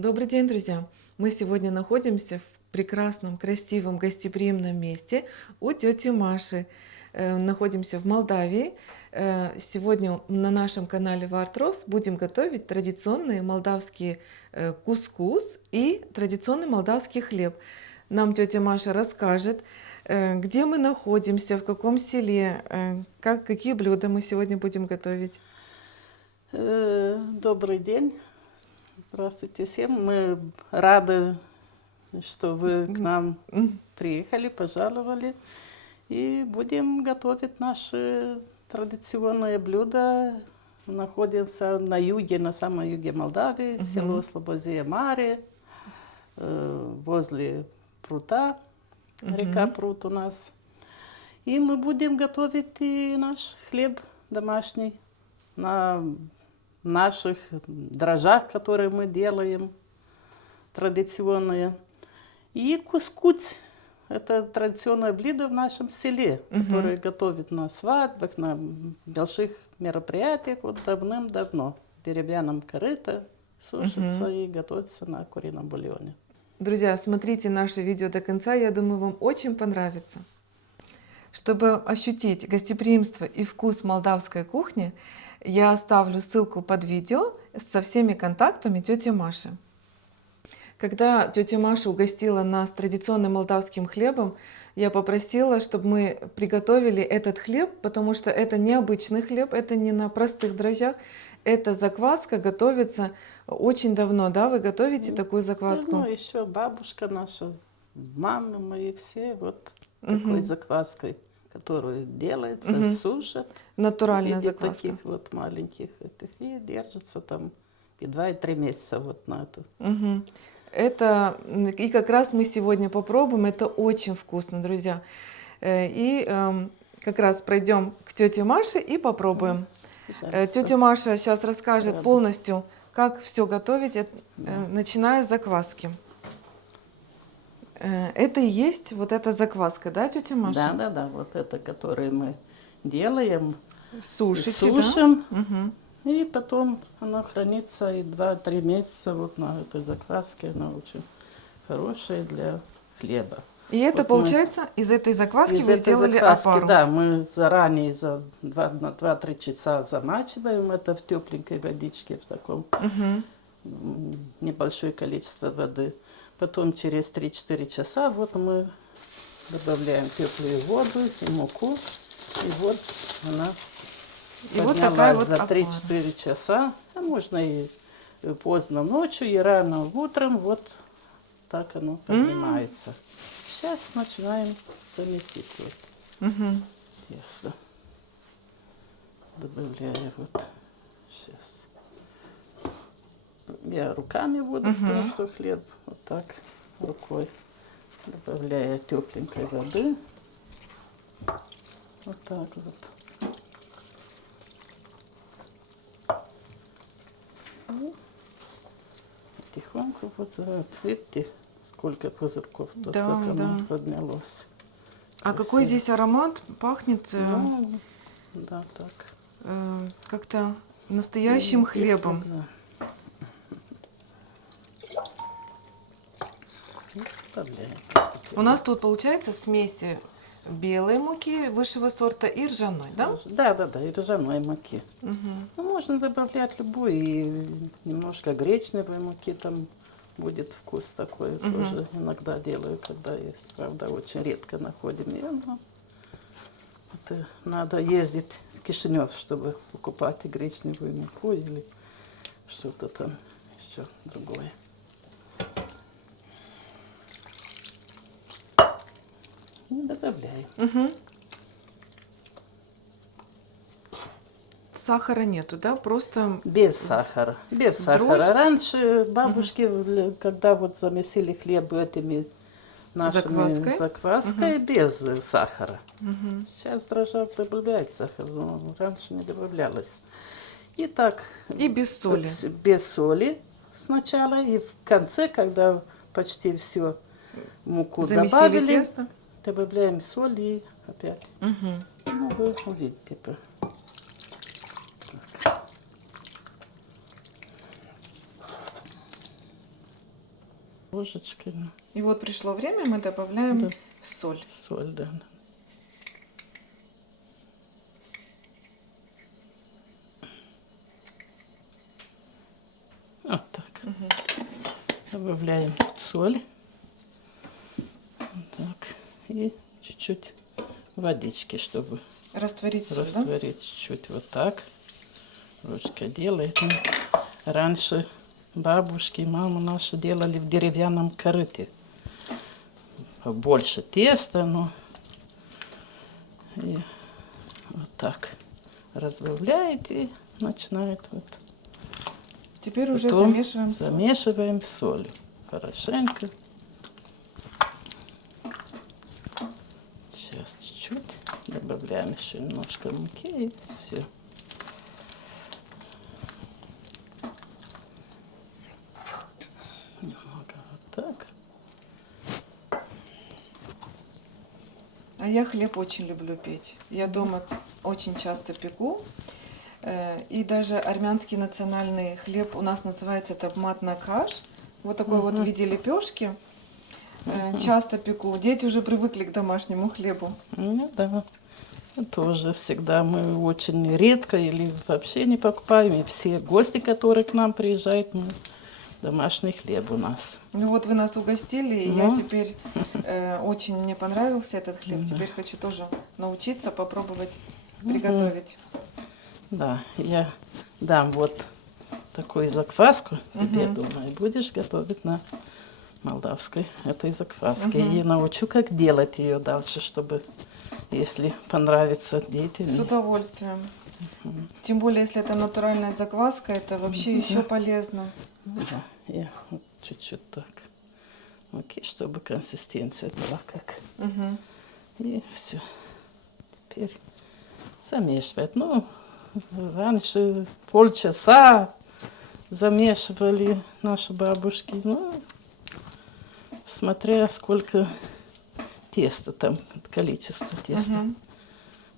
Добрый день, друзья! Мы сегодня находимся в прекрасном, красивом, гостеприимном месте у тети Маши. Находимся в Молдавии. Сегодня на нашем канале Вартрос будем готовить традиционные молдавские кускус и традиционный молдавский хлеб. Нам тетя Маша расскажет, где мы находимся, в каком селе, какие блюда мы сегодня будем готовить. Добрый день. Здравствуйте всем. Мы рады, что вы к нам приехали, пожаловали. И будем готовить наши традиционные блюда. Находимся на юге, на самом юге Молдавии, село Слободзия Маре, возле прута, река Прут у нас. И мы будем готовить и наш хлеб домашний на наших дрожжах, которые мы делаем, традиционные. И кускуц – это традиционное блюдо в нашем селе, которое готовят на свадьбах, на больших мероприятиях вот давным-давно. В деревянном корыте сушится и готовится на курином бульоне. Друзья, смотрите наше видео до конца, я думаю, вам очень понравится. Чтобы ощутить гостеприимство и вкус молдавской кухни, я оставлю ссылку под видео со всеми контактами тети Маши. Когда тетя Маша угостила нас традиционным молдавским хлебом, я попросила, чтобы мы приготовили этот хлеб, потому что это необычный хлеб, это не на простых дрожжах. Эта закваска готовится очень давно, да? Вы готовите такую закваску? Ну, еще бабушка наша, мамы мои все вот такой закваской, которую делается, сушат. Натуральная в виде закваска. таких вот маленьких этих. И держится там и 2, и 3 месяца вот на это. Это, и как раз мы сегодня попробуем, это очень вкусно, друзья. И как раз пройдем к тете Маше и попробуем. Тетя Маша сейчас расскажет полностью, как все готовить, начиная с закваски. Это и есть вот эта закваска, да, тетя Маша? Да, вот это, которое мы делаем, Сушите, сушим, да? и потом оно хранится и 2-3 месяца вот на этой закваске. Она очень хорошая для хлеба. И это вот получается, из этой закваски из вы этой сделали закваски, опару? Да, мы заранее на 2-3 часа замачиваем это в тепленькой водичке, в таком небольшое количество воды. Потом через 3-4 часа вот мы добавляем теплую воду и муку. И вот она вот поднялась такая вот за опара. 3-4 часа. А можно и поздно ночью, и рано утром. Вот так оно поднимается. Сейчас начинаем замесить вот тесто. Добавляю вот сейчас. Я руками буду, потому что хлеб вот так рукой. Добавляю тепленькой воды. Вот так вот. И тихонько вот видите, сколько пузырьков тут, Да, как да. оно поднялось. А какой здесь аромат? Пахнет Ну, да, так. как-то настоящим хлебом. Да. Добавляем постепенно. У нас тут получается смесь белой муки высшего сорта и ржаной, да? Да, и ржаной муки. Ну, можно добавлять любой, и немножко гречневой муки, там будет вкус такой. Тоже иногда делаю, когда есть. Правда, очень редко находим ее, но это надо ездить в Кишинев, чтобы покупать и гречневую муку или что-то там еще другое. И добавляем. Сахара нету, да? Просто Без сахара. Без сахара. дрожь? Раньше бабушки, когда вот замесили хлеб этими нашими закваской, без сахара. Сейчас в дрожжах добавляют сахар, но раньше не добавлялось. И так. И без соли. Без соли сначала. И в конце, когда почти все муку Замесили добавили, тесто. добавляем соль и опять. Ну, вы увидите. Так. ложечкой. И вот пришло время, мы добавляем Да. соль. Соль, да. Вот так. Добавляем соль. Вот так. И чуть-чуть водички, чтобы Растворить соль, да? растворить чуть-чуть. Вот так. Ручка делает. Ну, раньше бабушки и мама наши делали в деревянном корыте. Больше теста, но и вот так разбавляет и начинает вот. Теперь уже Потом замешиваем соль. замешиваем соль хорошенько. Сейчас чуть-чуть добавляем еще немножко муки и все. Немного вот так. А я хлеб очень люблю печь. Я дома очень часто пеку. И даже армянский национальный хлеб у нас называется тапмат каш. Вот такой вот в виде лепешки. Часто пеку. Дети уже привыкли к домашнему хлебу. Ну да. Тоже всегда мы очень редко или вообще не покупаем. И все гости, которые к нам приезжают, мы домашний хлеб у нас. Ну вот вы нас угостили, и я теперь очень мне понравился этот хлеб. Теперь хочу тоже научиться попробовать приготовить. Да, я дам вот такую закваску тебе, думаю, будешь готовить на молдавской этой закваске. И научу, как делать ее дальше, чтобы, если понравится детям. С удовольствием. Тем более, если это натуральная закваска, это вообще еще полезно. Да, я вот чуть-чуть так. Окей, чтобы консистенция была как. И все. Теперь замешивать. Ну, раньше полчаса замешивали наши бабушки. Ну, смотря сколько теста там, количество теста.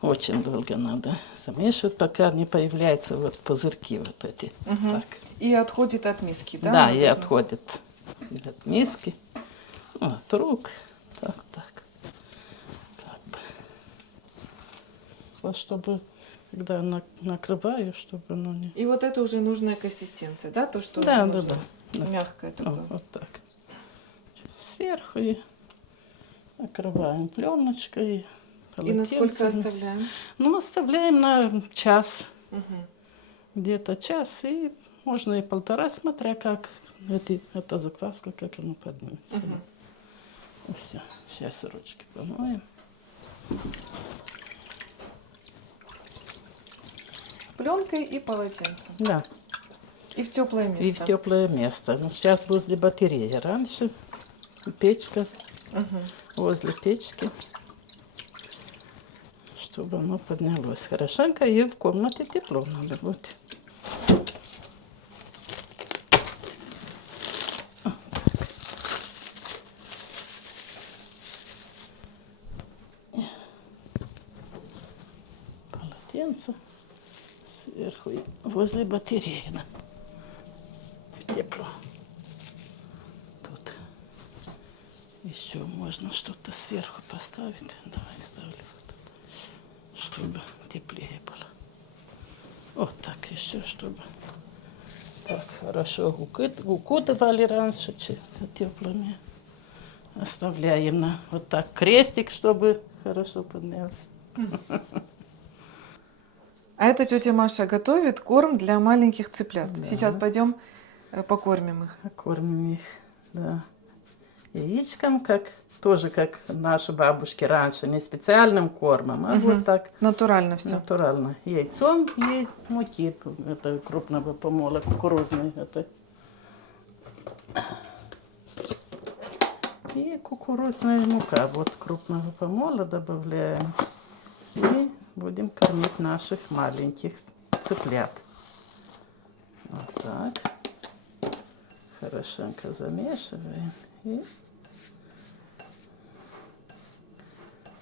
Очень долго надо замешивать, пока не появляются вот пузырьки вот эти. Так. И отходит от миски, да? Да, вот и это? отходит от миски, от рук. Так, так. Как бы. Вот чтобы, когда накрываю, чтобы оно не... И вот это уже нужная консистенция, да? То, что Да, нужно. да, да. Мягкое такое. Вот так. Сверху и накрываем пленочкой. И насколько полотенцем. оставляем? Ну, оставляем на час. Где-то час. И можно и полтора, смотря как эта закваска, как она поднимется. Все. Сейчас ручки помоем. Пленкой и полотенцем. Да. И в теплое место. И в теплое место. Ну, сейчас возле батареи. Раньше печка. Возле печки. Чтобы оно поднялось хорошенько. И в комнате тепло надо быть. Полотенце сверху и возле батареи. Да. Тепло. Тут еще можно что-то сверху поставить. Давай ставлю вот тут, чтобы теплее было. Вот так еще, чтобы так хорошо укутывали раньше теплыми. Оставляем на вот так крестик, чтобы хорошо поднялся. А это тетя Маша готовит корм для маленьких цыплят. Да. Сейчас пойдем покормим их. Кормим их, да, яичком, тоже как наши бабушки раньше, не специальным кормом, а вот так Натурально все. натурально. Яйцом и муки, это крупного помола, кукурузной. Это. И кукурузная мука, вот крупного помола добавляем. И будем кормить наших маленьких цыплят. Вот так. Хорошенько замешиваем. И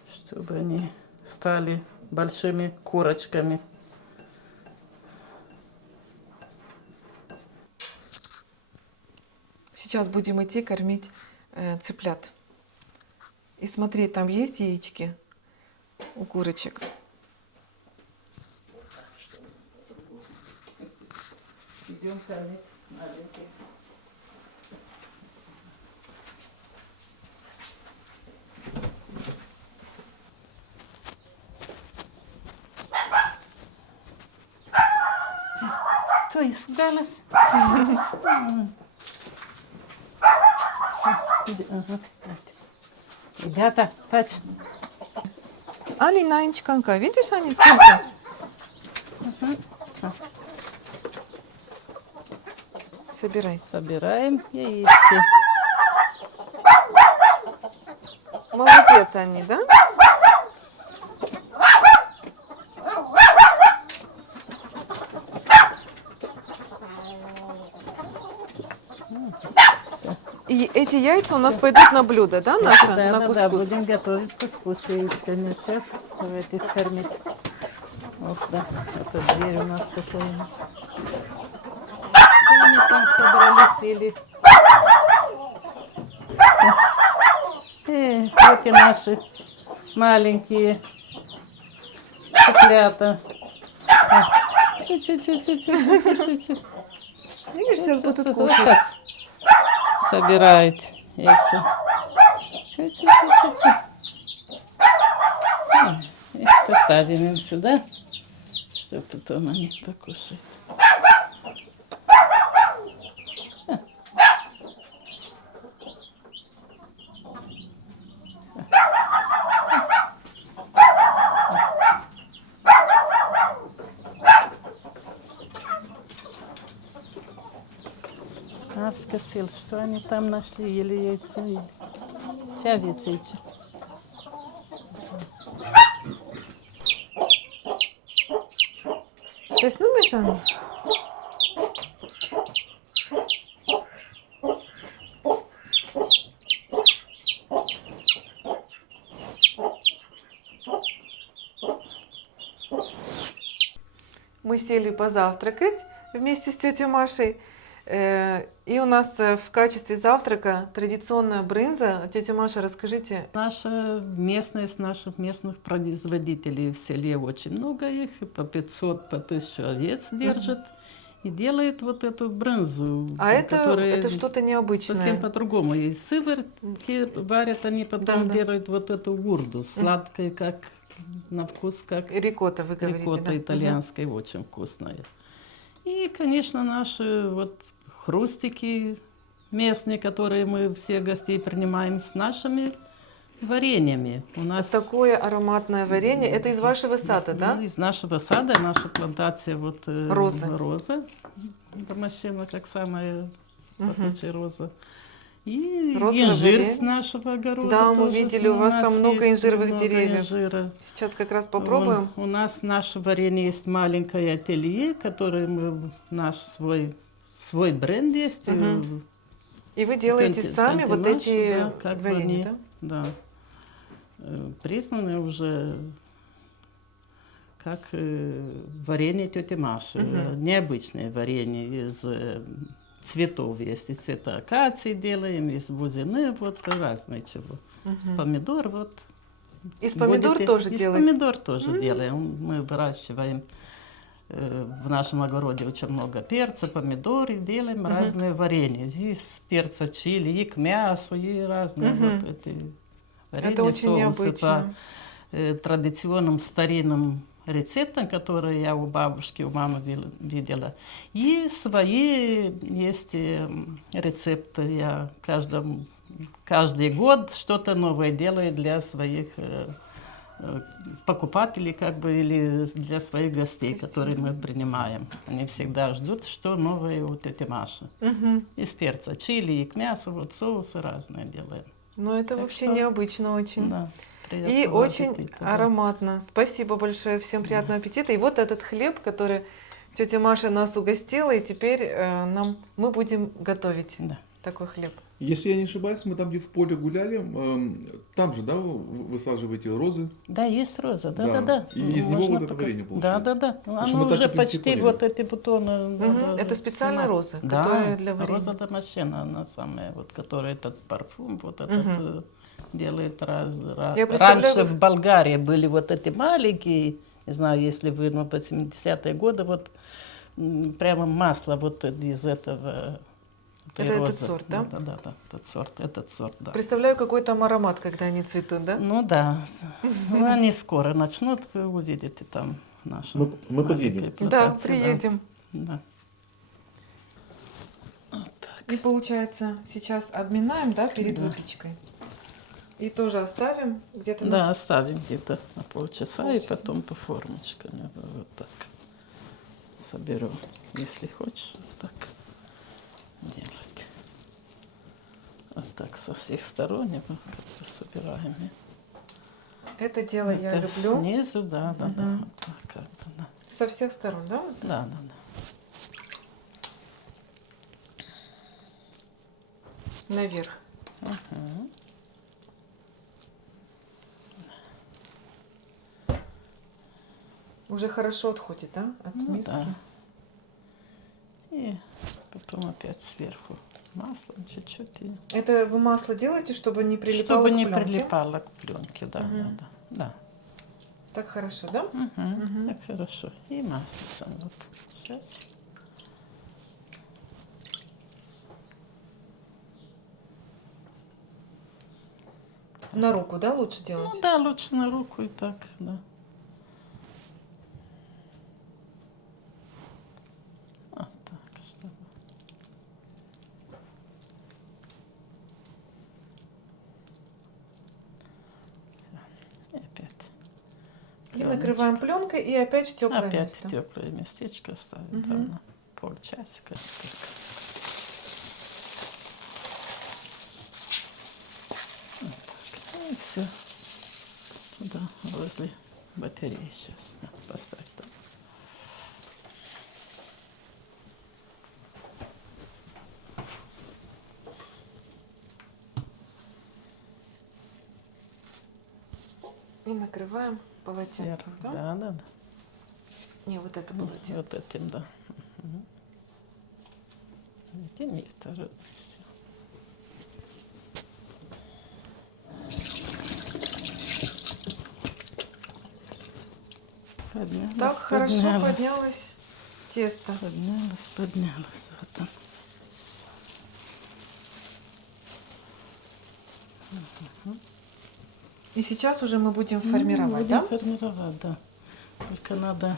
чтобы они стали большими курочками. сейчас будем идти кормить цыплят. И смотри, там есть яички у курочек. Идем кормить маленьких. Что, испугалась? Ребята, тач. Алина, Анечка, видишь, они сколько? Собирай. Собираем яички. Молодец они, да? Все. И эти яйца у нас пойдут на блюдо, да, наше? Да, На да, кускус? да, будем готовить кускус с яичками. Сейчас давайте их кормить. Вот, да, это дверь у нас такая. Что они там собрались или... Эти наши маленькие цыплята. Тю-тю-тю-тю-тю-тю-тю-тю. Видишь, сейчас будут Вот кушать. собирает яйца. Тю-тю-тю-тю-тю. Их поставим им сюда, чтобы потом они покушают. Ашка цел, что они там нашли, или яйцо, или чавец яйцо. То есть, ну, Миша? Мы сели позавтракать вместе с тетей Машей. И у нас в качестве завтрака традиционная брынза. Тетя Маша, расскажите. Наша местность, наших местных производителей в селе очень много их, и по 500, по 1000 овец держат. И делают вот эту брынзу, А которая это что-то необычное. совсем по-другому. И сыворотки варят, они потом Да. делают вот эту гурду, сладкая, как на вкус, как Рикотта, вы говорите, рикотта да? итальянская, очень вкусная. И, конечно, наши вот хрустики местные, которые мы все гостей принимаем с нашими вареньями. У нас Такое ароматное варенье. Это из вашего сада, да? из нашего сада, наша плантация вот Розы. роза. Домашняя, как самая пахучая роза. И Розовое инжир варенье. с нашего огорода. Да, мы тоже видели, у вас нас там много есть инжировых много деревьев. инжира. Сейчас как раз попробуем. У нас наше варенье есть маленькое ателье, которое мы наш свой бренд есть. И вы делаете сами вот Континаш, эти да, как бы варенья, они, да? да, признаны уже как варенье тети Маши. Необычное варенье из цветов есть. Из цвета акации делаем, из бузины, вот разные чего. С помидор вот. Из помидор тоже Из делаете? помидор тоже делаем. Мы выращиваем в нашем огороде очень много перца, помидор, и делаем разные варенья. Из перца чили, и к мясу, и разные вот эти варенья, Это очень соусы необычно. по традиционным старинным рецептам, которые я у бабушки, у мамы видела. И свои есть рецепты. Я каждый год что-то новое делаю для своих покупателей, как бы, или для своих гостей, которые мы принимаем. Они всегда ждут, что новое у тети Маши. Из перца, чили и к мясу, вот соусы разные делаем. Ну, это Так вообще что- необычно очень. Да, И приятного очень аппетита, да. ароматно. Спасибо большое, всем приятного аппетита. И вот этот хлеб, который тетя Маша нас угостила, и теперь мы будем готовить Да. такой хлеб. Если я не ошибаюсь, мы там, где в поле гуляли, там же, да, вы высаживаете розы? Да, есть роза, да, Да. да, да. И из него вот это варенье Да, получается. да, да. Потому что мы Оно так уже и, в принципе, почти поняли. вот эти бутоны. Мгм. надо Это специальные снимать. розы, Да, которые для варенья. роза домашняя, она самая, вот, которая этот парфюм, вот этот делает Я представляю, Раньше как- в Болгарии были вот эти маленькие, не знаю, если вы, ну, 80-е годы, вот прямо масло вот из этого. этой Это этот розы. сорт, да? Да, да, да, этот сорт, да. Представляю, какой там аромат, когда они цветут, да? Ну да, ну, они скоро начнут, вы увидите там нашу Мы маленькую подъедем. Да, плантацию, приедем. Да. Вот так. И получается, сейчас обминаем, да, перед выпечкой. И тоже оставим где-то на... Да, оставим где-то на полчаса и потом по формочкам вот так соберу, если хочешь, вот так делать. Вот так со всех сторон как бы собираем. Это дело я Это люблю. снизу, да, да, да, вот так как бы, да. Со всех сторон, да? Да, да, да. Наверх. Уже хорошо отходит, да, от Ну миски? да. И потом опять сверху маслом чуть-чуть. И... Это вы масло делаете, чтобы не прилипало Чтобы к не пленке? прилипало к пленке, да, да, да. Да. Так хорошо, да? Так хорошо. И масло сам вот. Сейчас. На руку, да, лучше делать? Ну да, лучше на руку и так, да. Вот так, чтобы. И опять. И накрываем пленкой и опять в теплое Опять место. в теплое местечко ставим там на полчасика. Так. Вот так. И все. Туда, возле батареи сейчас. Да, поставь там. И накрываем полотенцем, Сверху. да? Да, да, да. Не, вот это полотенце. Вот этим, да. Один и второй. Все. Поднялась, Так хорошо поднялась. поднялось тесто. Поднялась. Вот он. И сейчас уже мы будем формировать, Будем да? формировать, да. Только надо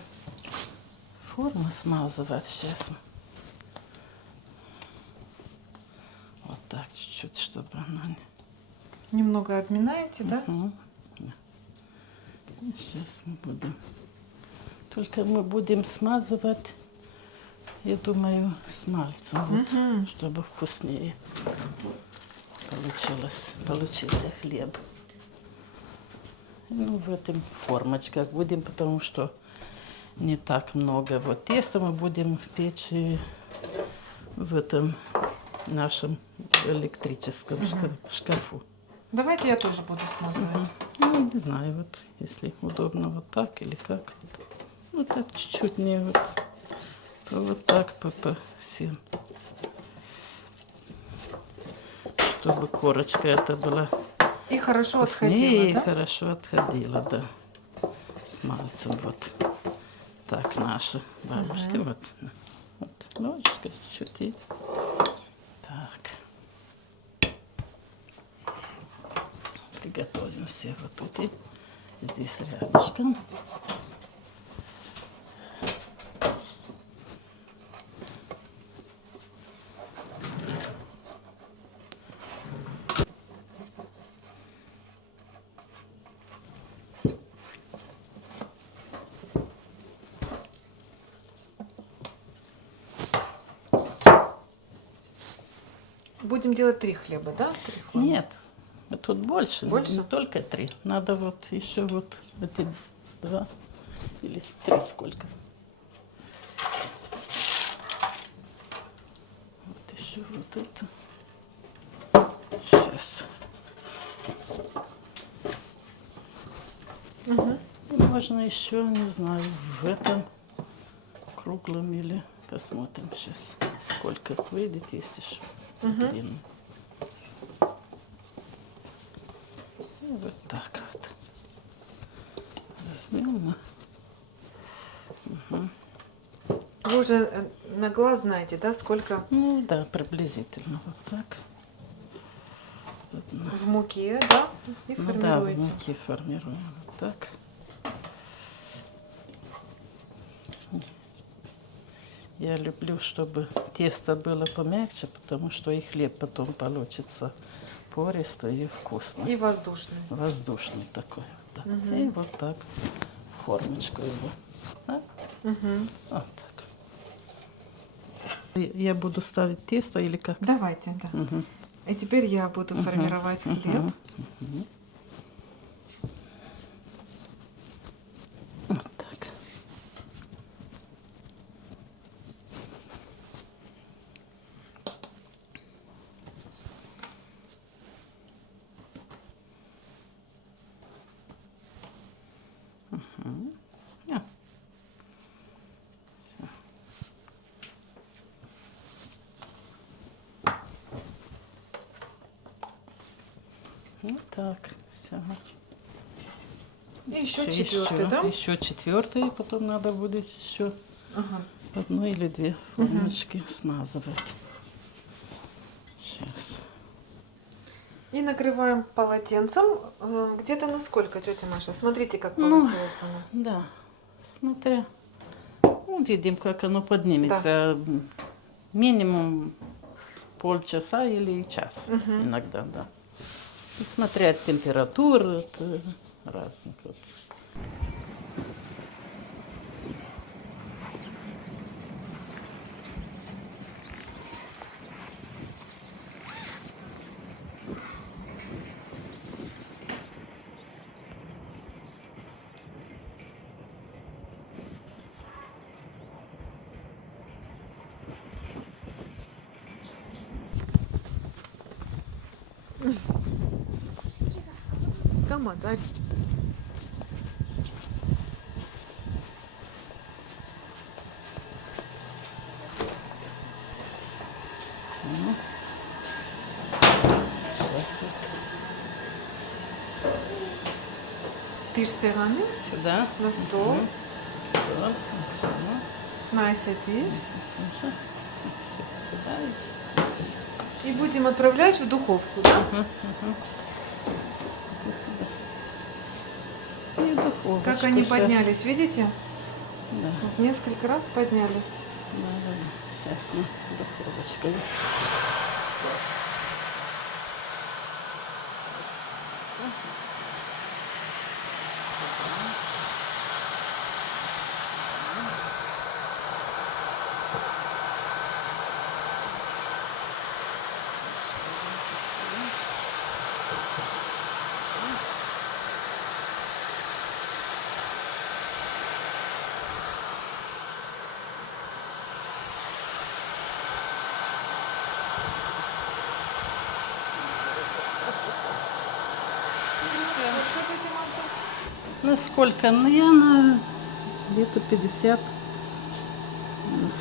форму смазывать сейчас. Вот так чуть-чуть, чтобы она не... Немного обминаете, да? Сейчас мы будем. Только мы будем смазывать, я думаю, смальцем, вот, чтобы вкуснее получился хлеб. Ну, в этом формочках будем, потому что не так много. Вот теста мы будем печь в этом нашем электрическом шкафу. Давайте я тоже буду смазывать. Ну, не знаю, вот, если удобно вот так или как. Вот так чуть-чуть не вот так по всем. Чтобы корочка эта была И хорошо вкуснее и отходила, да? хорошо отходила, да. С мальцем вот. Так наши бабушки, вот. Вот ложечка чуть-чуть и так. Приготовим все вот эти здесь рядышком. Будем делать 3 хлеба, да? 3 формы. Нет, тут больше, Больше? не только 3. Надо вот еще вот эти 2 или 3 сколько. Вот еще вот это. Сейчас. Можно еще, не знаю, в этом круглом или посмотрим сейчас, сколько выйдет, если что. Длинный. И вот так вот. Возьмем. Вы уже на глаз знаете, да, сколько Ну да, приблизительно вот так. в муке, да? И Ну да, в формируете. муке формируем вот так. Я люблю, чтобы тесто было помягче, потому что и хлеб потом получится пористый и вкусный. И воздушный. Воздушный такой. Да. И вот так в формочку его. Да? Вот так. Я буду ставить тесто или как? Давайте, да. И теперь я буду формировать хлеб. Вот так. А. Всё. Вот так, все. И еще четвертый, да? Еще четвертый, потом надо будет еще Ага. одну или две формочки смазывать. Сейчас. И накрываем полотенцем. Где-то на сколько, тетя Маша? Смотрите, как Ну, получилось оно. Да, смотря. Ну, видим, как оно поднимется. Минимум полчаса или час иногда, да. И смотря от температуры, от разных. Вот. Комментарий. Всё. Сейчас вот Пиш сырами сюда. на стол. Стол. Настя, ты. Тоже. Все сюда. И будем отправлять в духовку, да? И сюда. И в духовочку. Как они щас. поднялись, видите? Да. Несколько раз поднялись. Сейчас мы духовочкой. Насколько? Ну, я на где-то 50,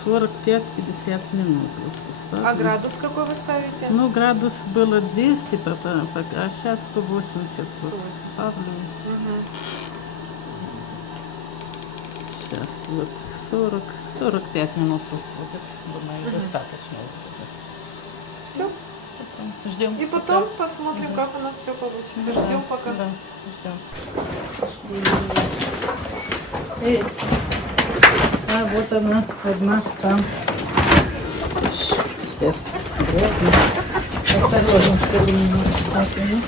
45-50 минут вот поставлю. А градус какой вы ставите? Ну, градус было 200, потом, а сейчас 180 вот ставлю. Сейчас вот 40-45 минут пусть будет. Думаю, достаточно. Все. Потом ждем. И потом посмотрим, как у нас все получится. Ждем пока. Да, ждем. А вот она, одна там. Сейчас. Осторожно, чтобы не наступить.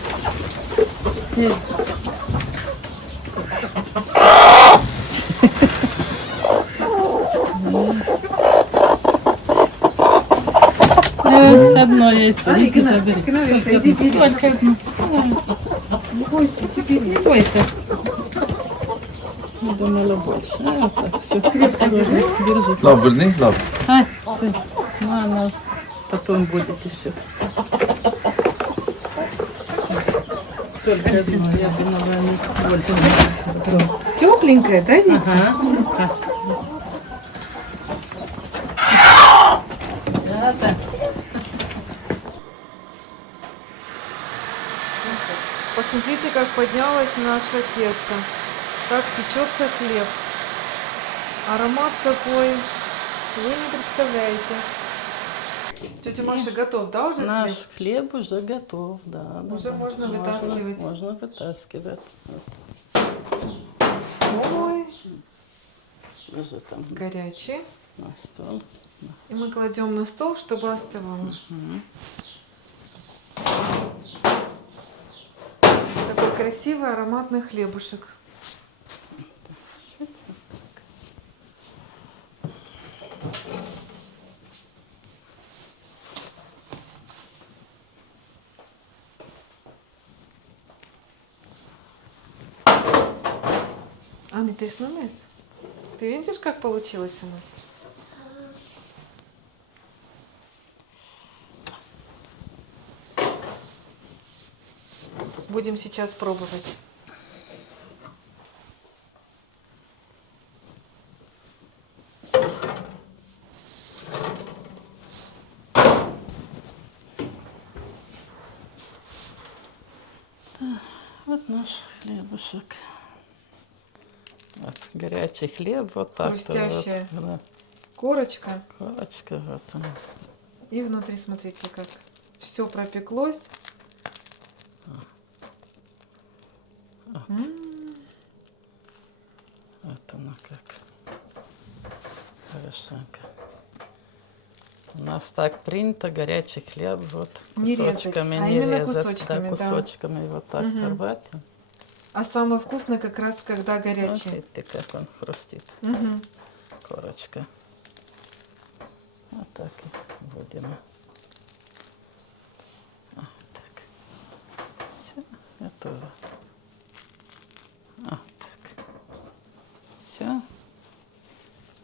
Одно яйцо. Иди забери. Иди бери. Только одно. Не бойся, теперь Не бойся. Я думала больше. А, вот так, все. Осторожно, держи. Lauf, will nicht, lauf. А, ты. Ну, она потом будет еще. Тепленькая, да, Витя? Ага. Да. Посмотрите, как поднялось наше тесто, как печется хлеб. Аромат какой, вы не представляете. Тетя Маша, готов, да, уже Наш хлеб уже готов, да. Уже можно вытаскивать. Можно вытаскивать. хлеб? Ой, Уже там горячий. на стол. И мы кладем на стол, чтобы остывало. Такой красивый ароматный хлебушек. Ани, ты снумес? Ты видишь, как получилось у нас? Будем сейчас пробовать. Вот наш хлебушек. Вот горячий хлеб, вот так. Хрустящая. Вот, да. Корочка. Корочка, вот она. И внутри, смотрите, как все пропеклось. Вот она как. Хорошенько. У нас так принято горячий хлеб вот Не резать, кусочками а не именно резать, кусочками, да. кусочками вот так рвать. А самое вкусное как раз, когда Вот горячий. видите, как он хрустит. Мгм. Корочка. Вот так и будем. Вот так. Все, готово. Вот так. Все.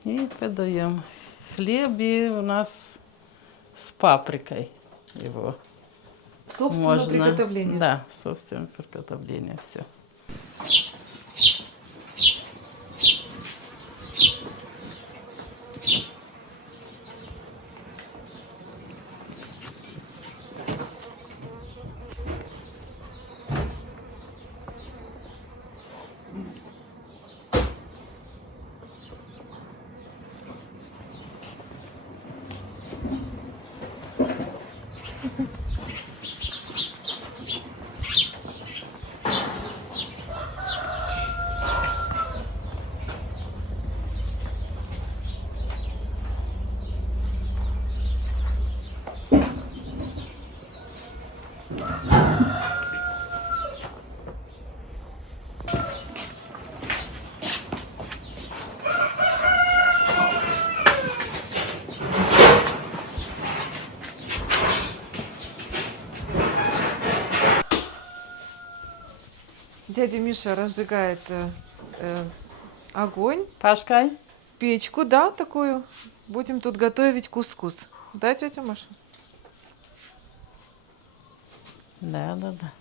И подаем. Хлеб и у нас с паприкой его. Собственное приготовление. Да, собственное приготовление. Все. Дядя Миша разжигает огонь, Пашкай? печку, да, такую. Будем тут готовить кускус. Да, тетя Маша? Да, да, да.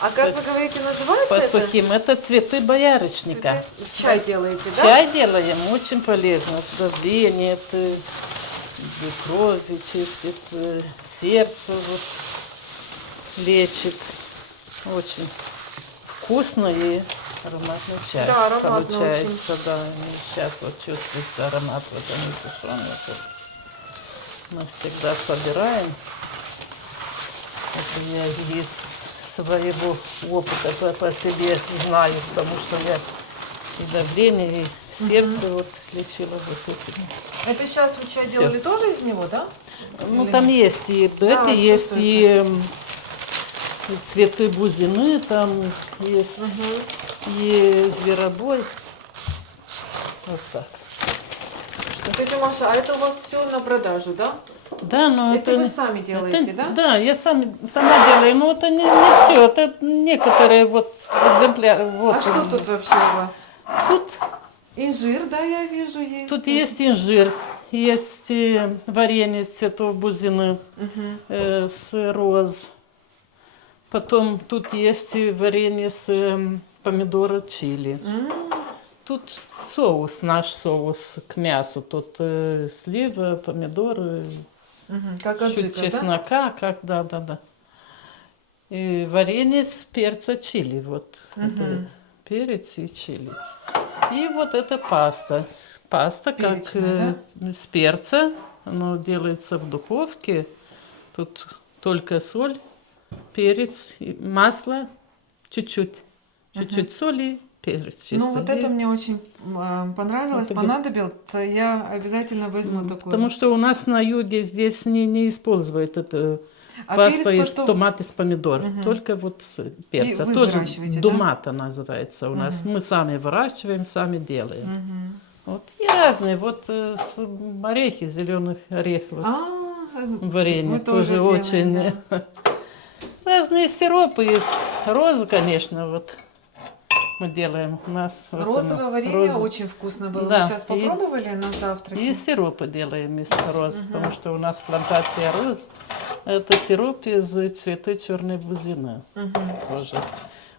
А как вы говорите, называется По это? сухим. Это цветы боярышника. Чай делаете, да? Чай делаем, очень полезно. Давление, это кровь чистит, сердце вот, лечит. Очень вкусно и ароматный чай Да, ароматный получается. Да, и сейчас вот чувствуется аромат вот они сушеные. Мы всегда собираем. Это я из своего опыта по себе знаю, потому что я и давление, и сердце вот лечила вот этим. Это сейчас вы чай Всё. делали тоже из него, да? Ну Или там нет? есть и это есть, и цветы бузины там есть, и зверобой. Вот так. Тетя Маша, а это у вас все на продажу, да? Да, но Это вы не- сами делаете, да? Да, я сама делаю, но это не все, это некоторые вот экземпляры. Вот. А что тут вообще у вас? Тут, Инжир, да, я вижу, есть. тут есть инжир, есть варенье из цветов бузины с роз. Потом тут есть и варенье с помидора чили. Тут соус, наш соус к мясу. Тут слива, помидоры, Как чуть аджика, да? чеснока, как, да. И варенье с перца чили, вот. Это перец и чили. И вот это паста. Паста как Перечная, с перца. Оно делается в духовке. Тут только соль, перец, и масло, чуть-чуть. Чуть-чуть соли, перец чистый. Ну, вот это мне очень понравилось, Это понадобится. Я обязательно возьму такое. Потому что у нас на юге здесь не используют это А паста перец, то, из что- томат из помидор, только вот с перца. вы Тоже выращиваете, да? думата называется у нас. Мы сами выращиваем, сами делаем. Вот. И разные, вот с орехи, зеленых орехов. Варенье мы тоже делаем, очень. да. Разные сиропы из розы, конечно, вот мы делаем у нас. вот Розовое оно, варенье роза. очень вкусно было. Да, Вы сейчас и- попробовали на завтрак? И сиропы делаем из роз, потому что у нас плантация роз. Это сироп из цветы черной бузины тоже.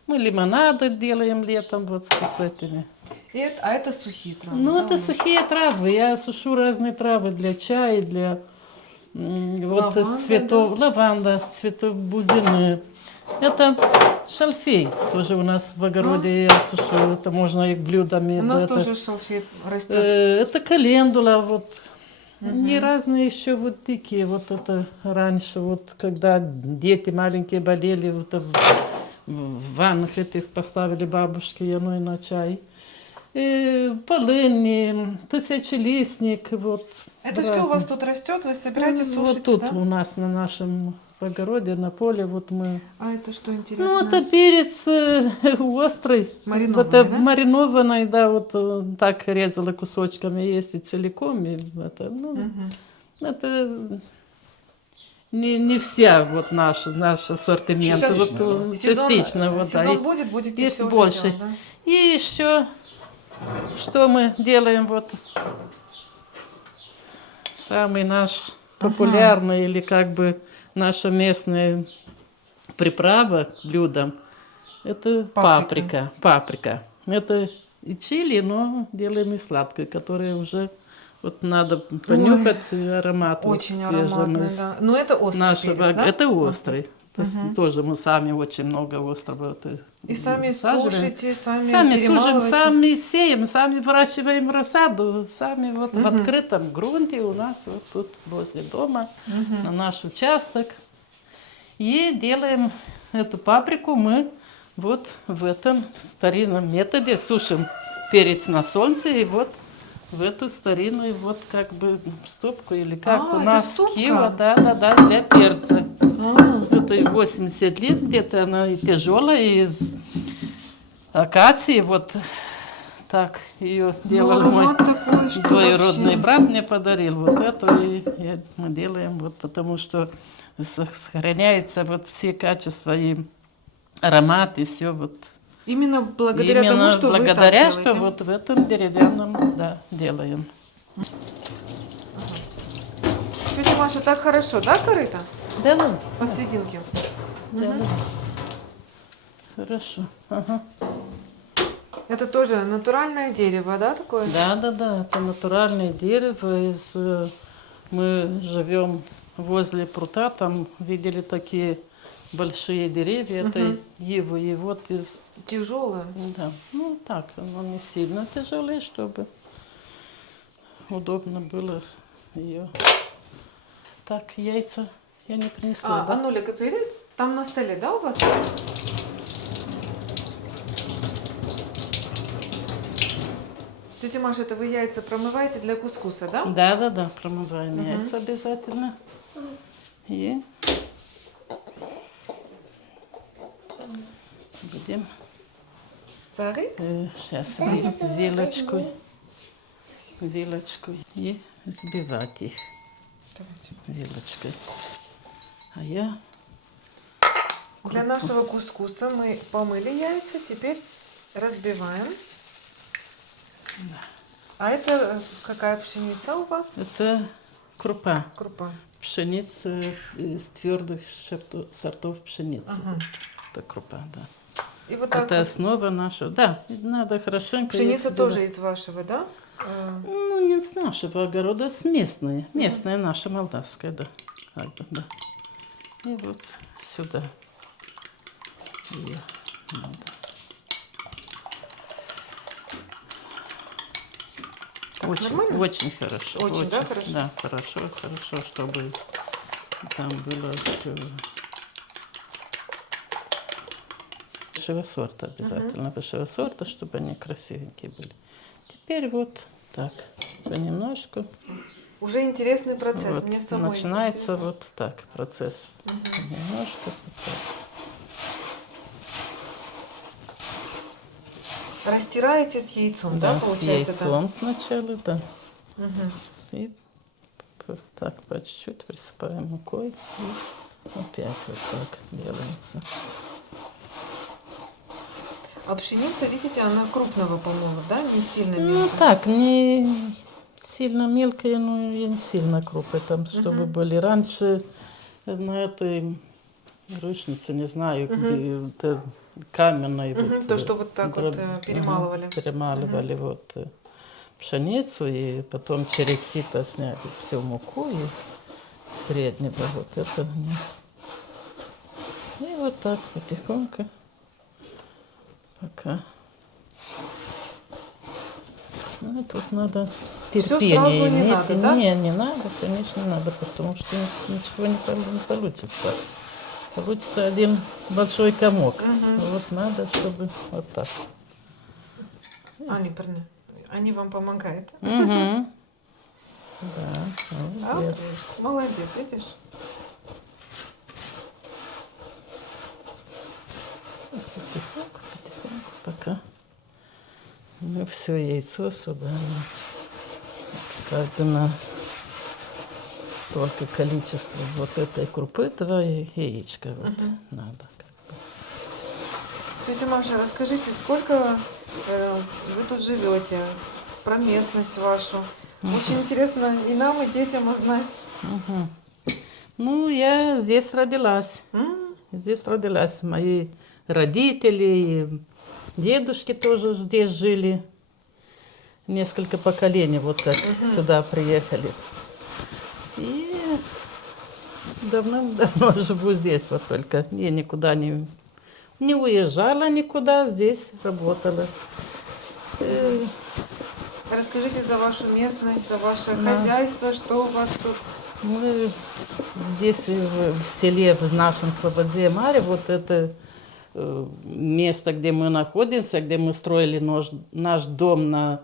Мы лимонады делаем летом вот с этими. А это сухие травы. Ну, да, это у вас? сухие травы. Я сушу разные травы для чая, для вот Лаванда, цветов, лаванда, цветов бузины. Это шалфей тоже у нас в огороде я сушу. Это можно и блюдами. У нас это, тоже шалфей растет. это календула, вот. И разные еще вот такие, вот это раньше, вот когда дети маленькие болели, вот в ваннах этих поставили бабушки, и оно и на чай. И полынь, тысячелистник, вот. Это все у вас тут растет, вы собираете, сушите, Вот тут да? у нас на нашем огороде, на поле, вот мы. А это что интересно? Ну, это перец острый. Маринованный, это да? маринованный, да, вот так резала кусочками, есть и целиком. И это, ну, это не вся вот наш ассортимент. Сейчас вот, частично, вот, да. сезон И будет, будете есть всё уже больше. делать, да? И еще, что мы делаем, вот самый наш популярный или как бы наша местная приправа к блюдам, это Паприка. паприка. Это и чили, но делаем и сладкое, которое уже вот надо понюхать аромат. вот Очень свежий ароматно, из да. Но это острый нашего. перец, да? Это острый. Тоже мы сами очень много острого И сами засаживаем. сушите, сами Сушим, перемалываете? сами сеем, сами выращиваем рассаду, сами вот в открытом грунте у нас вот тут возле дома, на наш участок. И делаем эту паприку мы вот в этом старинном методе сушим перец на солнце и вот в эту старинную вот как бы стопку или как у это нас стопка? кива, да, для перца. Это и 80 лет где-то, она и тяжелая, из акации, вот так ее делал мой аромат такой, что двоюродный вообще. брат мне подарил вот эту, и мы делаем, вот, потому что сохраняются вот все качества и аромат, и все вот. Именно благодаря Именно тому, что благодаря, вы так что делаете. вот в этом деревянном, да, делаем. Тетя Маша, так хорошо, да, корыто? Да, да. Посрединке. Да. Хорошо. Ага. Это тоже натуральное дерево, да, такое? Да, это натуральное дерево. Мы живем возле прута, там видели такие большие деревья, это ивы, и вот из... Тяжелое. Да, ну так, оно не сильно тяжелое, чтобы удобно было ее. Так, яйца я не принесла, да? Ануля перец? Там на столе, да, у вас? Тетя Маша, это вы яйца промываете для кускуса, да? Да, промываем яйца обязательно. И будем Царик? сейчас вилочку. вилочку и взбивать их Давайте. вилочкой. А я Для нашего кускуса мы помыли яйца, теперь разбиваем. А это какая пшеница у вас? это крупа. Крупа. Пшеница из твердых сортов пшеницы. Ага. Это крупа, да. И вот так Это вот. основа наша. Да, надо хорошенько. её Пшеница взбивать. тоже из вашего, да? Ну, не с нашего огорода, с местной. Местная наша, молдавская, да. Как бы, да. И вот сюда. Её надо. Очень, нормально? очень хорошо. Очень, да, хорошо? Да, хорошо, хорошо, чтобы там было все высшего сорта обязательно. Высшего сорта, чтобы они красивенькие были. Теперь вот так, понемножку. Уже интересный процесс. Вот, Мне самой начинается интересно. вот так процесс. Немножко вот так. Растираете с яйцом, да, Да, с получается? яйцом сначала, да. Мгм. И так по чуть-чуть присыпаем мукой. И опять вот так делается. А пшеница, видите, она крупного помола, да? Не сильно Ну мелкая. так, не сильно мелкие, но и не сильно крупные. Там, чтобы были раньше на этой рышнице, не знаю, где это каменной. Мгм, то, что вот так вот, перемалывали. Перемалывали вот пшеницу, и потом через сито сняли всю муку и среднего вот это. И вот так потихоньку, пока. Ну, тут надо Всё терпение сразу не иметь. надо, да? Не надо, конечно, не надо, потому что ничего не получится. Получится один большой комок. Вот надо, чтобы вот так. Они, парни, они вам помогают. Угу. Да, молодец. Молодец, видишь? Потихоньку, пока мы все яйцо сюда, как бы на столько количества вот этой крупы, 2 яичка вот надо. Тетя Маша, расскажите, сколько вы тут живете, про местность вашу. Очень интересно и нам, и детям узнать. Ну, я здесь родилась. Здесь родилась. Мои родители, дедушки тоже здесь жили. Несколько поколений вот так сюда приехали. И давным-давно живу здесь вот только. Я никуда не уезжала никуда, здесь работала. Расскажите за вашу местность, за ваше хозяйство, что у вас тут. Мы здесь в селе, в нашем Слободзе Маре, вот это место, где мы находимся, где мы строили наш дом на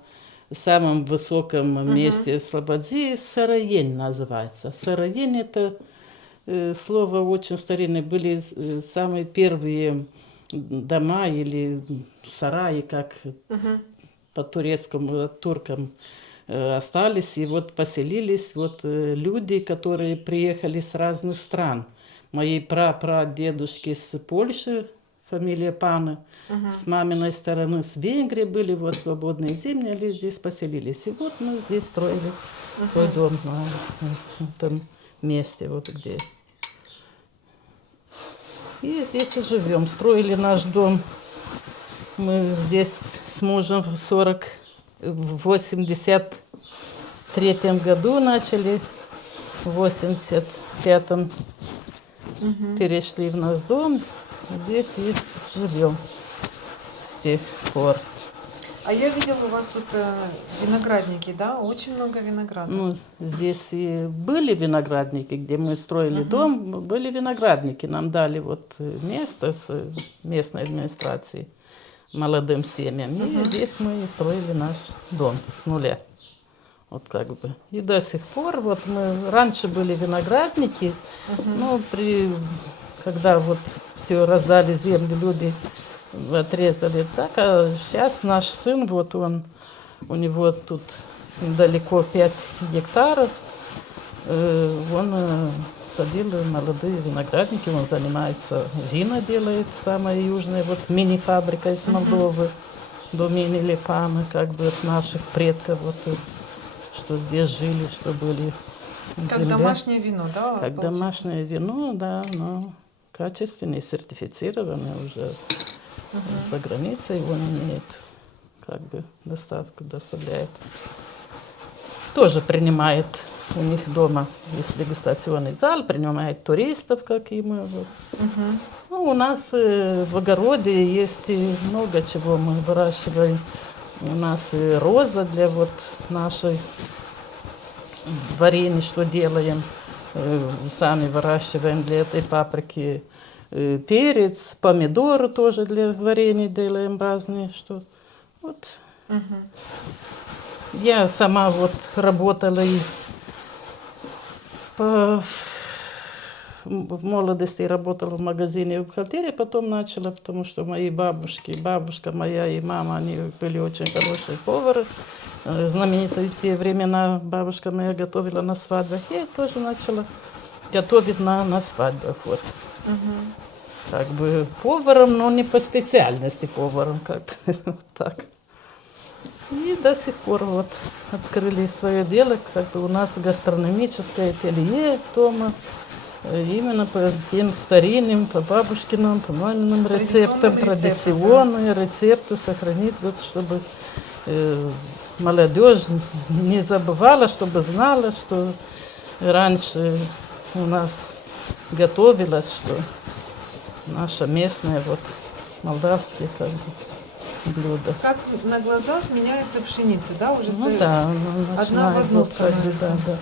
самом высоком месте Слободзи, Сыроень называется. Сыроень — это слово очень старинное. Были самые первые дома или сараи, как по-турецкому, туркам остались, и вот поселились вот люди, которые приехали с разных стран. Мои прапрадедушки с Польши, фамилия Паны, с маминой стороны с Венгрии были, вот свободные земли, они здесь поселились. И вот мы здесь строили свой дом на этом месте, вот где. И здесь и живем. Строили наш дом. Мы здесь с мужем в 83-м году начали, в 85-м перешли в наш дом, здесь и живем с тех пор. А я видела у вас тут виноградники, да? Очень много винограда. Ну, здесь и были виноградники, где мы строили дом, были виноградники. Нам дали вот место с местной администрации молодым семьям. И здесь мы и строили наш дом с нуля. Вот как бы. И до сих пор, вот мы, раньше были виноградники, ну, когда вот все раздали землю, люди отрезали так, а сейчас наш сын, вот он, у него тут далеко 5 гектаров. Он садил молодые виноградники, он занимается, вина делает, самая южная, вот мини-фабрика из Молдовы, до мини-Лепана, как бы от наших предков, вот, что здесь жили, что были в Как земле. домашнее вино, да? Как получается? домашнее вино, да, но качественное, сертифицированное уже за границей он имеет, как бы доставку доставляет. Тоже принимает у них дома, есть дегустационный зал, принимает туристов, как и мы. Вот. Ну, у нас в огороде есть и много чего мы выращиваем. У нас и роза для вот нашей варенья, что делаем. Сами выращиваем для этой паприки перец, помидоры тоже для варенья делаем разные. Что. Вот. Я сама вот работала и в молодости работала в магазине бухгалтерии, потом начала, потому что мои бабушки, бабушка моя и мама, они были очень хорошие повары, знаменитые в те времена. Бабушка моя готовила на свадьбах, я тоже начала готовить на свадьбах. Вот. Как бы поваром, но не по специальности поваром, как бы вот так. И до сих пор вот открыли свое дело, как бы у нас гастрономическое ателье дома, именно по тем старинным, по бабушкиным, по маминым рецептам, традиционные рецепты сохранить, вот, чтобы молодежь не забывала, чтобы знала, что раньше у нас готовилось, что наша местная, вот, молдавские, как бы, блюда. Как на глазах меняется пшеница, да? Уже Ну да, одна в начинает одну вот как бы, да, да.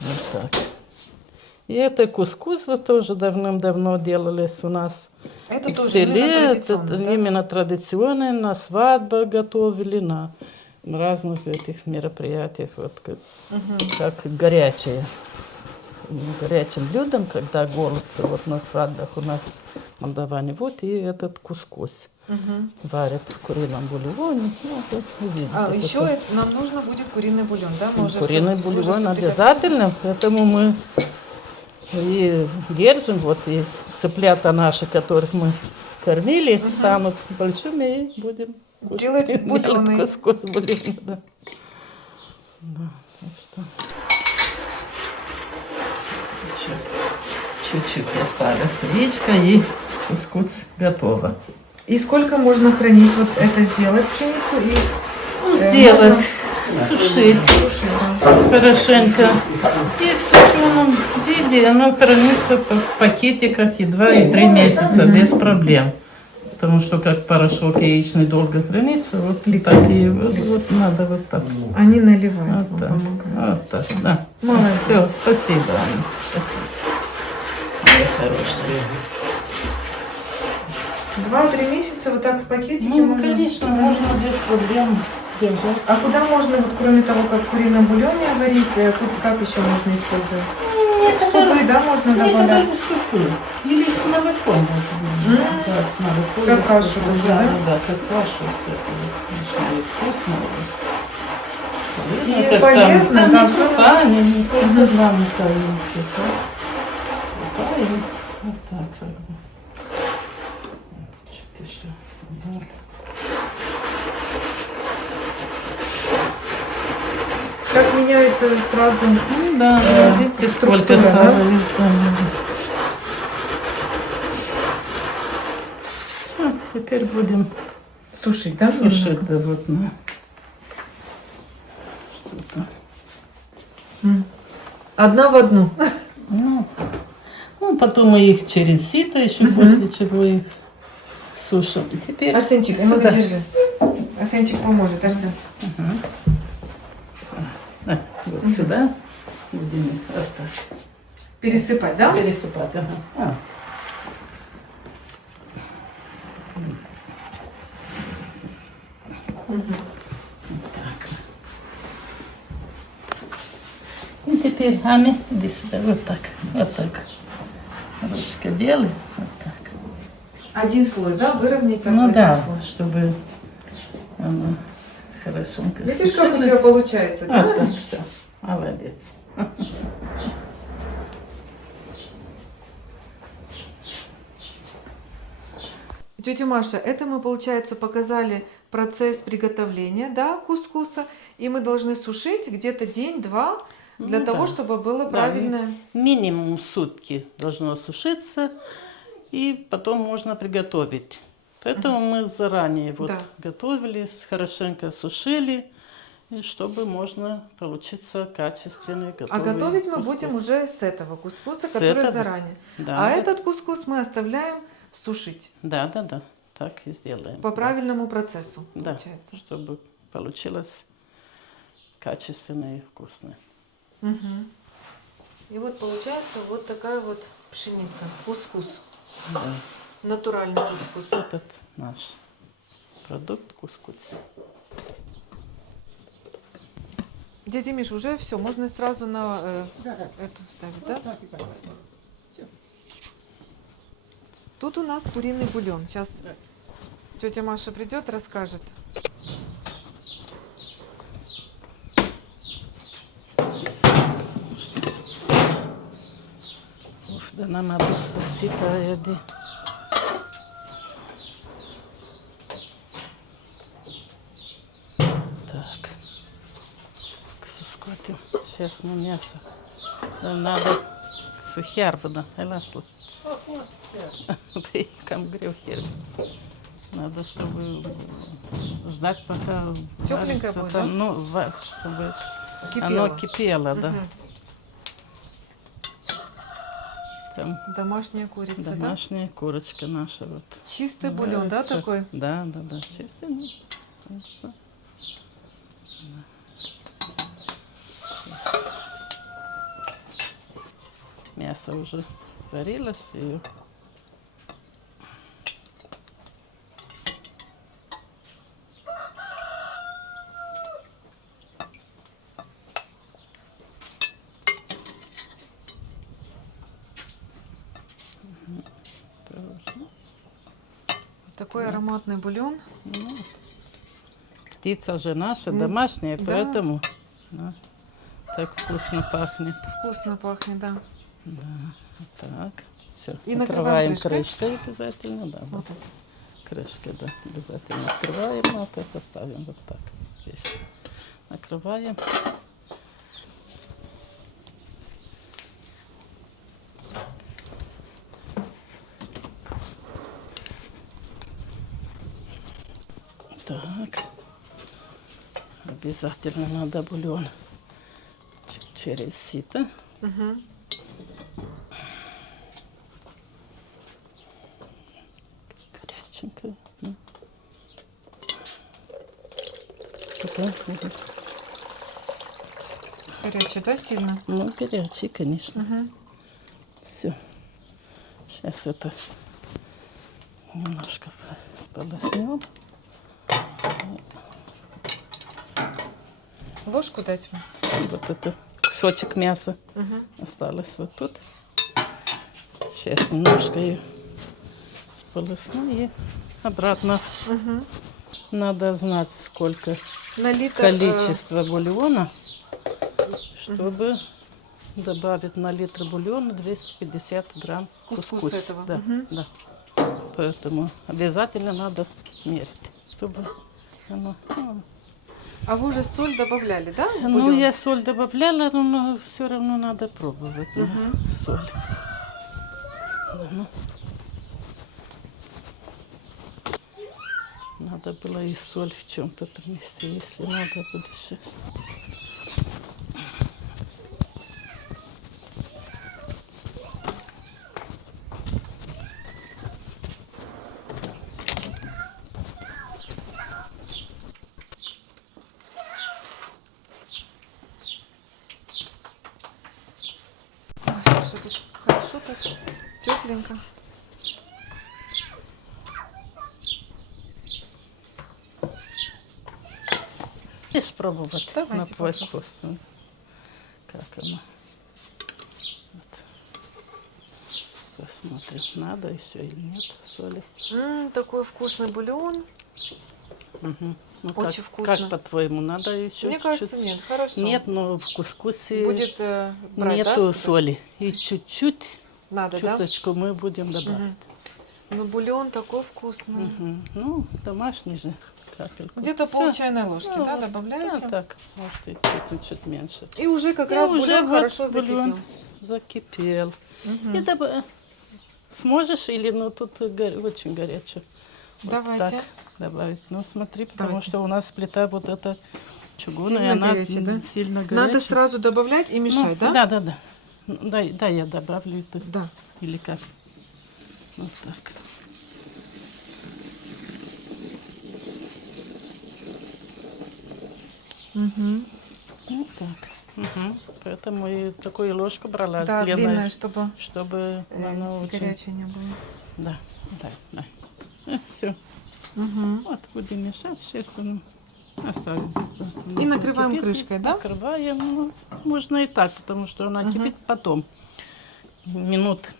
Вот так. И это кускус вот тоже давным-давно делались у нас Это в тоже селе. именно традиционно, Это да? именно традиционно, на свадьбах готовили, на разных этих мероприятиях, вот как горячие. Горячим блюдом, когда голубцы вот на свадьбах у нас в Молдаване, вот и этот кускус варят в курином бульоне. Ну, вот, видите, А вот еще это. нам нужно будет куриный бульон, да? Мы уже Куриный всё- бульон уже всё обязательно, поэтому мы и держим, вот и цыплята наши, которых мы кормили, станут большими и будем Делать бульоны. кускус бульона, да. Да, так что сейчас чуть-чуть осталось яичко и кускус готово. И сколько можно хранить вот это сделать пшеницу и Ну, сделать, можно сушить сушить, да? хорошенько. И в сушеном виде оно хранится в пакетиках и 2, и 3 месяца без проблем. Потому что как порошок яичный долго хранится, вот так и вот надо вот так. Они наливают, Вот вам так, помогают. вот так, да. Молодец. Все, спасибо, Аня, спасибо. Моя хорошая. 2-3 месяца вот так в пакетике Ну, можно? конечно, можно без проблем держать. А куда можно, вот кроме того, как в курином бульоне варить, как еще можно использовать? Супы, да, можно добавлять? Некоторые супы. Или с молоком. Да, молоко Как с кашу супом, тоже, да? Да, как кашу с этой. Очень вкусно. И как полезно, там, да, не всё. крупа, не только два мукаицы. Крупа и вот так как бы. Чуть еще. Да. Как меняется сразу? Ну да, видите, сколько структура, стало. да? Все, теперь будем Сушить, да? сушить, да, вот на что-то. Одна в одну. Ну, потом мы их через сито еще, после чего их сушим. И теперь Арсенчик, сюда. ну-ка держи. Арсенчик поможет, Арсен. А, вот сюда будем их вот так Пересыпать, да? пересыпать. Ага. А. Вот так. И теперь, Аня, иди сюда, вот так, вот так. Ручка белая, вот так. Один слой, да? Выровнять такой Ну один да, слой. чтобы оно хорошенько. Видишь, как у тебя сушилось. получается, да? Вот так, все. Молодец. Тетя Маша, это мы, получается, показали процесс приготовления, да, кускуса, и мы должны сушить где-то день-два для Ну того, да. чтобы было Да, правильное. Минимум сутки должно сушиться, и потом можно приготовить. Поэтому мы заранее вот Да. готовили, хорошенько сушили, и чтобы можно получиться качественный готовый А готовить мы кускус. будем уже с этого кускуса, С который этого? заранее. Да, А да. этот кускус мы оставляем сушить Да, да, да. Так и сделаем. по правильному процессу, Да, получается. чтобы получилось качественное и вкусное. Мгм. И вот получается вот такая вот пшеница, кускус, Да. натуральный кускус. Этот наш продукт кускус. Дядя Миш, уже все, можно сразу на эту ставить, да? Тут у нас куриный бульон. Сейчас тетя Маша придет, расскажет. Уф, да нам надо сосита еди. Так. Соскотим. Сейчас на мясо. Нам надо сухербана. Эласло. Кам грехер. Надо, чтобы ждать, пока Тёпленькое варится будет, там, да? ну, чтобы Кипело. оно кипело, да. Мгм. Там Домашняя курица, да? домашняя курочка наша вот. Чистый бульон, да, Нравится. такой? Да, да, да, чистый. Ну, потому что, да. Сейчас. Мясо уже сварилось, и тоже. Такой ароматный бульон. Ну, птица же наша, Ну, домашняя, да. поэтому да, так вкусно пахнет. Вкусно пахнет, да. Так, все. И накрываем Накрываем крышкой. крышкой обязательно, да. Вот Вот. Крышкой, да, обязательно открываем, а то поставим вот так здесь. Накрываем. Так. Обязательно надо бульон через сито. Мгм. Горяченькое. Туда, Горячий, да, сильно? ну, горячий, конечно. Мгм. Все. Сейчас это немножко сполоснем. Ложку дать вам? Вот это кусочек мяса Мгм. осталось вот тут. Сейчас немножко ее сполосну и обратно. Мгм. Надо знать, сколько На литр. количество бульона, чтобы добавить на литр бульона 250 грамм Кускус кускус. этого. Да, Мгм. да. Поэтому обязательно надо мерить, чтобы оно... А вы уже соль добавляли, да? в Ну, бульон? я соль добавляла, но все равно надо пробовать на соль. Да, ну. Надо было и соль в чем-то принести, если надо будет сейчас. Ой, слушай, тут хорошо так, тепленько. Будешь пробовать Давайте на твой попробуем. вкус. Как оно. Вот. Посмотрим, надо еще или нет соли. Такой вкусный бульон. Мгм. Ну, Очень как, вкусно. Как по-твоему, надо еще Мне чуть-чуть? кажется, нет, хорошо. Нет, но в кускусе Будет брать, да, нету себе? соли. И чуть-чуть, Надо, да? чуточку мы будем добавить. Ну, бульон такой вкусный. Мгм. Ну, домашний же, капельку. Где-то Всё. пол чайной ложки, Ну, да, вот, добавляете? Да, так, может и чуть меньше. И уже как И раз уже бульон вот хорошо бульон закипел. закипел. И сможешь или, ну, тут очень горячо. Вот Давайте. так добавить. Ну, смотри, потому Давайте. что у нас плита вот эта чугунная, Сильно она горячий, да? сильно горячая. Надо сразу добавлять и мешать, Ну, да? Да. Да, я добавлю это. Да. Или как? Вот так. Вот так. Мгм. Поэтому и такую ложку брала Да, длинная, чтобы чтобы она очень... горячей не было. Да. Все. Вот будем мешать. Сейчас он оставим. И накрываем Кипит, крышкой, да? Накрываем. Ну, можно и так, потому что она кипит потом. Минут.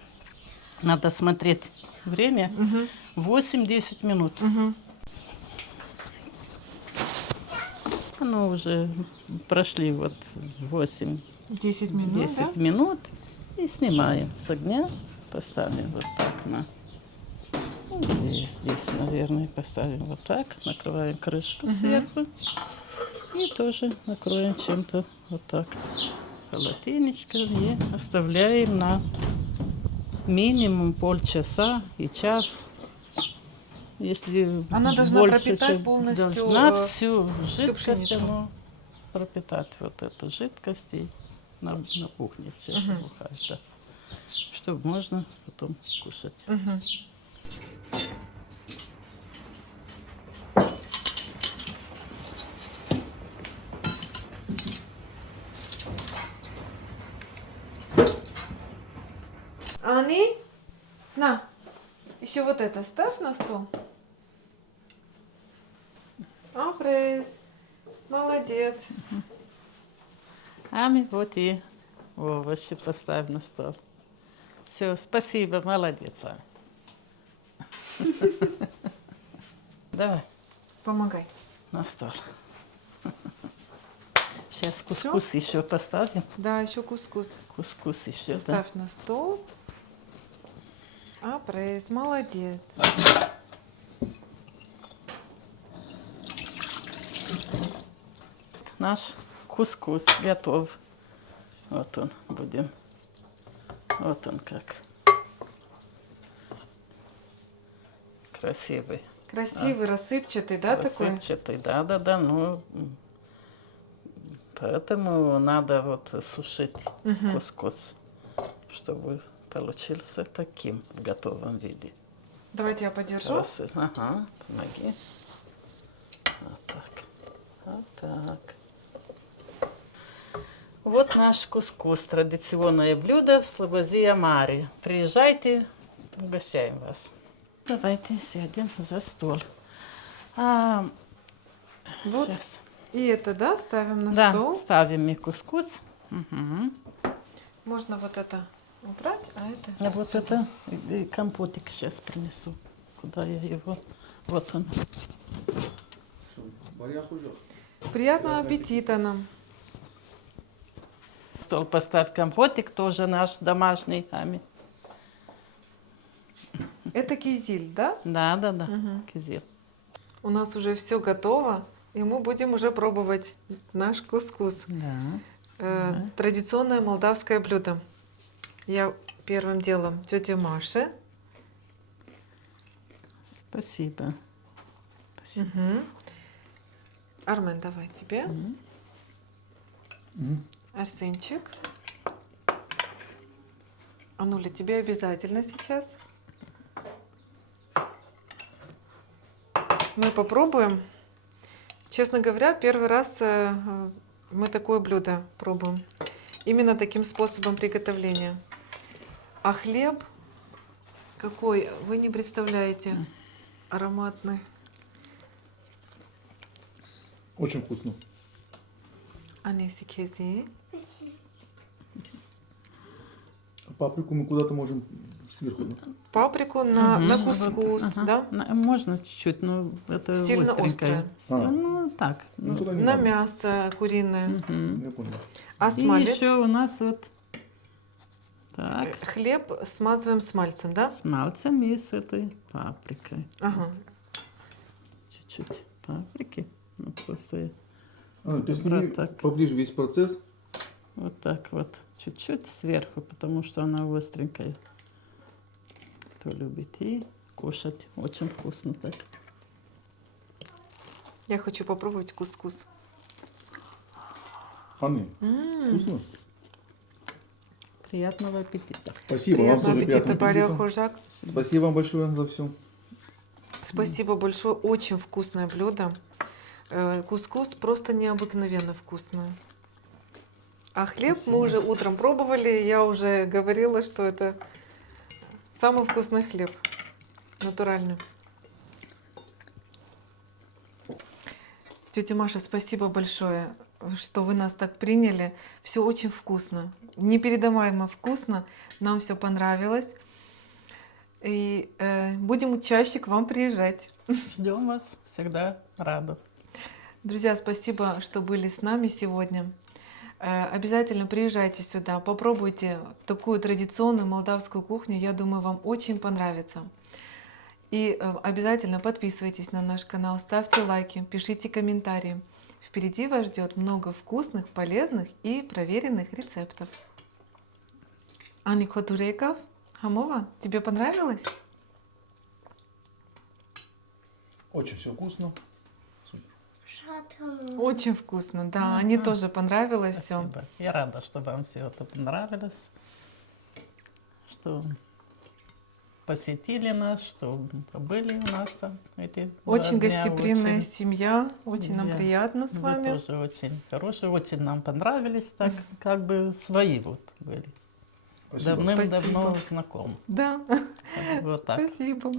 Надо смотреть время. 8-10 минут. Ну, уже прошли вот 8-10 10 минут, да? минут. И снимаем с огня. Поставим вот так на... Ну, здесь, наверное, поставим вот так. Накрываем крышку сверху. И тоже накроем чем-то вот так. Полотенечком. И оставляем на минимум полчаса и час. Если Она должна больше, пропитать чем полностью, должна всю жидкость пшеницу. пропитать вот эту жидкость и набухнет, сейчас набухает, да. Чтобы можно потом кушать. Ани, на, еще вот это ставь на стол. Апрес, молодец. А мы вот и овощи поставим на стол. Все, спасибо, молодец. Ами. Давай Помогай. на стол. Сейчас кускус еще поставим. Да, еще кускус. Кускус еще, да. Ставь на стол. Апрес, молодец. Наш кускус готов. Вот он, будем. Вот он как. Красивый. Красивый, рассыпчатый, да, такой? Рассыпчатый, да. Ну, поэтому надо вот сушить кускус, чтобы получился таким в готовом виде. Давайте я подержу. Ага, помоги. Вот так. Вот так. Вот наш кускус. Традиционное блюдо в Слобозе-Амаре. Приезжайте, угощаем вас. Давайте сядем за стол. Вот. Сейчас. И это, да, ставим на Да, стол. ставим и кускус. Угу. Можно вот это убрать, а это... А вот сюда. это и компотик сейчас принесу. Куда я его? Вот он. Приятного аппетита нам. Стол поставь компотик, тоже наш домашний. Ами. Это кизиль, да? Да. Кизил. У нас уже все готово, и мы будем уже пробовать наш кускус. Да. Традиционное молдавское блюдо. Я первым делом тете Маше. Спасибо. Спасибо. Армен, давай тебе. Арсенчик. Ануля, тебе обязательно сейчас. Мы попробуем. Честно говоря, первый раз мы такое блюдо пробуем. Именно таким способом приготовления. А хлеб какой, вы не представляете, ароматный. Очень вкусно. Анеси кези. Паприку мы куда-то можем Сверху, да? паприку на Мгм. кускус, Вот, ага. да? Можно чуть-чуть, но это Сильно остренькое. острое? А. Ну, так. Ну, ну. туда не На надо. мясо куриное. Мгм. Я понял. А И смалец? еще у нас вот так, Хлеб смазываем смальцем, да? с малцем и с этой паприкой. Ага. Чуть-чуть паприки. Ну, просто То есть Брат, мне так. поближе весь процесс. вот так вот. Чуть-чуть сверху, потому что она остренькая. Кто любит и кушать. Очень вкусно так. Я хочу попробовать кускус. Анны, вкусно? Приятного аппетита. Спасибо Приятного вам тоже. аппетита, приятного Баря аппетита. Хужак. Спасибо вам большое за все. Спасибо большое. Очень вкусное блюдо. Кускус просто необыкновенно вкусный. А хлеб мы уже утром пробовали. Я уже говорила, что это самый вкусный хлеб. Натуральный. Тетя Маша, спасибо большое, что вы нас так приняли. Все очень вкусно. Непередаваемо вкусно. Нам все понравилось. И будем чаще к вам приезжать. Ждем вас. Всегда рада. Друзья, спасибо, что были с нами сегодня. Обязательно приезжайте сюда, попробуйте такую традиционную молдавскую кухню. Я думаю, вам очень понравится. И обязательно подписывайтесь на наш канал, ставьте лайки, пишите комментарии. Впереди вас ждет много вкусных, полезных и проверенных рецептов. Аник Хотуреков, Хамова, тебе понравилось? Очень все вкусно. Очень вкусно, да, они тоже понравилось все. Спасибо. Я рада, что вам все это понравилось. Что посетили нас, что побыли у нас там эти Очень 2 дня. гостеприимная Очень- семья, очень нам Да. приятно с Вы вами. тоже очень хорошие, очень нам понравились, так как бы свои вот были. Спасибо. Давным-давно Спасибо. знакомы. Да, Вот так. спасибо.